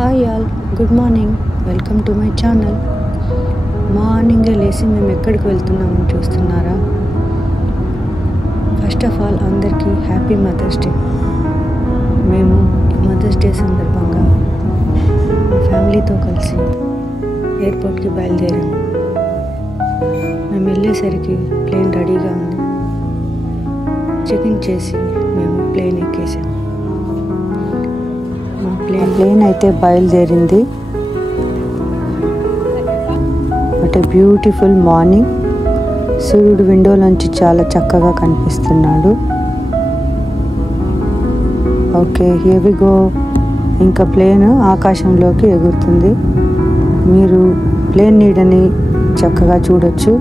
Hi all, good morning. Welcome to my channel. మార్నింగే లేచి మేము ఎక్కడికి వెళ్తున్నామని చూస్తున్నారా? ఫస్ట్ ఆఫ్ ఆల్ అందరికీ హ్యాపీ మదర్స్ డే. మేము మదర్స్ డే సందర్భంగా మా ఫ్యామిలీతో కలిసి ఎయిర్పోర్ట్కి బయలుదేరాము. మేము వెళ్ళేసరికి ప్లేన్ రెడీగా ఉంది. చెకింగ్ చేసి మేము ప్లేన్ ఎక్కేసాము. మా ప్లేన్ అయితే బయలుదేరింది. What a beautiful morning. సూర్యుడు విండోలోంచి చాలా చక్కగా కనిపిస్తున్నాడు. Okay, here we go. ఇంకా ప్లేన్ ఆకాశంలోకి ఎగురుతుంది. మీరు ప్లేన్ నీడని చక్కగా చూడొచ్చు.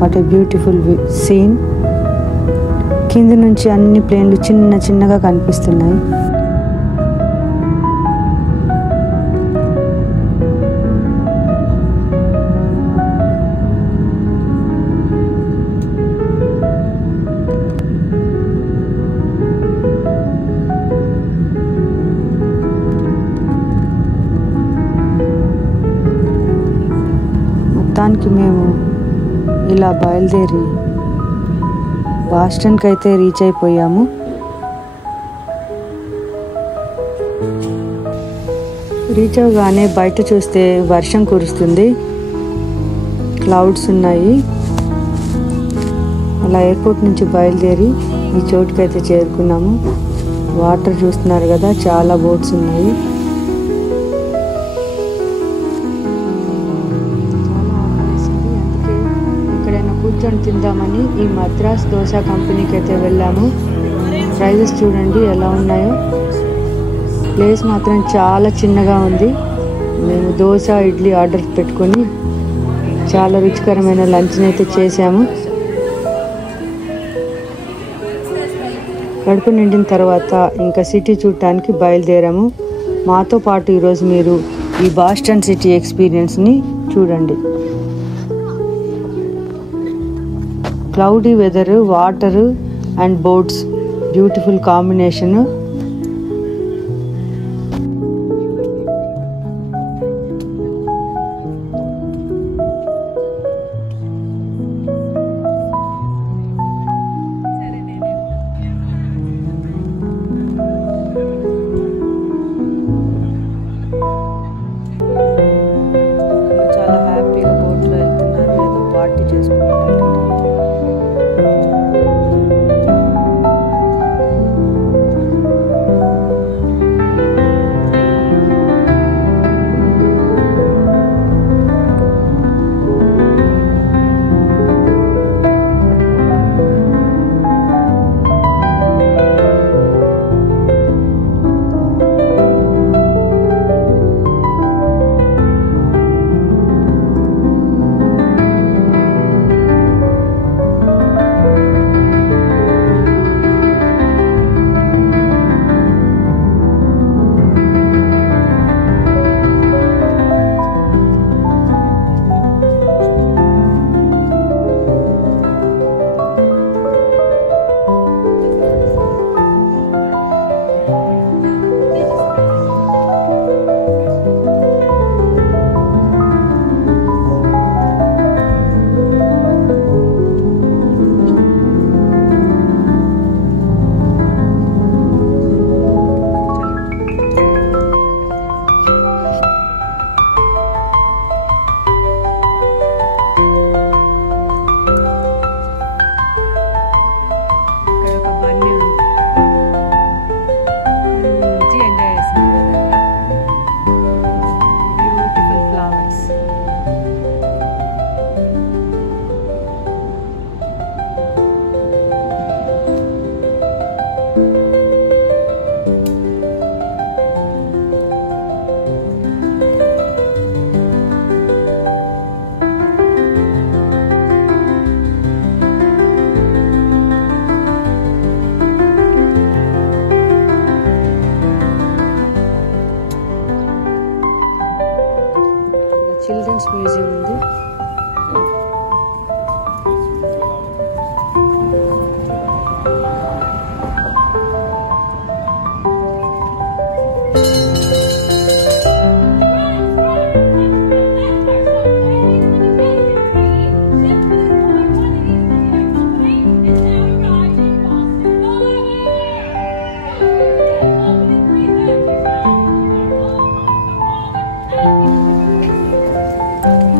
What a beautiful scene. కింద నుంచి అన్ని ప్లేన్లు చిన్న చిన్నగా కనిపిస్తున్నాయి. మొత్తానికి మేము ఇలా బయలుదేరి బాస్టన్కి అయితే రీచ్ అయిపోయాము. రీచ్ అవగానే బయట చూస్తే వర్షం కురుస్తుంది, క్లౌడ్స్ ఉన్నాయి. అలా ఎయిర్పోర్ట్ నుంచి బయలుదేరి ఈ చోటుకి అయితే చేరుకున్నాము. వాటర్ చూస్తున్నారు కదా, చాలా బోట్స్ ఉన్నాయి. కూర్చొని తిందామని ఈ మద్రాస్ దోశ కంపెనీకి అయితే వెళ్ళాము. ప్రైజెస్ చూడండి ఎలా ఉన్నాయో. ప్లేస్ మాత్రం చాలా చిన్నగా ఉంది. మేము దోశ ఇడ్లీ ఆర్డర్ పెట్టుకొని చాలా రుచికరమైన లంచ్ని అయితే చేసాము. కడుపు నిండిన తర్వాత ఇంకా సిటీ చూడటానికి బయలుదేరాము. మాతో పాటు ఈరోజు మీరు ఈ బాస్టన్ సిటీ ఎక్స్పీరియన్స్ని చూడండి. Cloudy weather, water and boats, beautiful combination. చాలా హ్యాపీగా బోట్లో వెళ్తున్నారు, ఏదో పార్టీ చేసుకుంటున్నారు.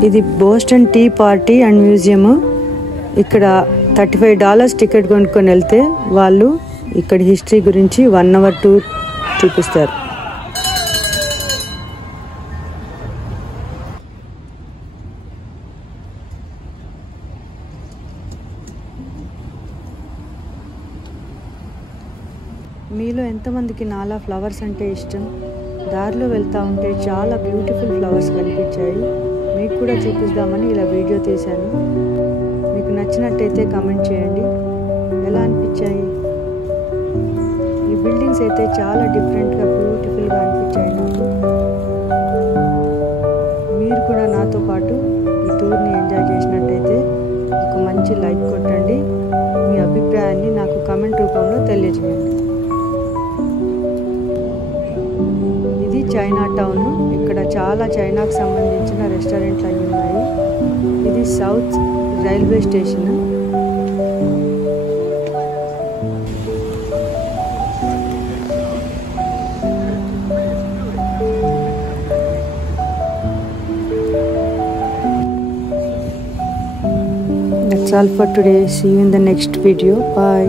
ఇది Boston tea party and museum. ఇక్కడ $35 టికెట్ కొనుక్కొని వెళ్తే వాళ్ళు ఇక్కడ హిస్టరీ గురించి 1 అవర్ టూర్ చూపిస్తారు. మీలో ఎంతమందికి నాలా ఫ్లవర్స్ అంటే ఇష్టం? దారిలో వెళ్తూ ఉంటే చాలా బ్యూటిఫుల్ ఫ్లవర్స్ కనిపించాయి. మీకు కూడా చూపిద్దామని ఇలా వీడియో తీశాను. మీకు నచ్చినట్టయితే కామెంట్ చేయండి. ఎలా అనిపించాయి? ఈ బిల్డింగ్స్ అయితే చాలా డిఫరెంట్గా బ్యూటిఫుల్గా అనిపించాయి నాకు. మీరు కూడా నాతో పాటు ఈ టూర్ని ఎంజాయ్ చేసినట్టయితే ఒక మంచి లైక్ కొట్టండి. మీ అభిప్రాయాన్ని నాకు కామెంట్ రూపంలో తెలియజేయండి. ఇది చైనా టౌన్. ఇక్కడ చాలా చైనాకు సంబంధించిన రెస్టారెంట్లు అవి ఉన్నాయి. ఇది south railway station. That's all for today. See you in the next video. Bye.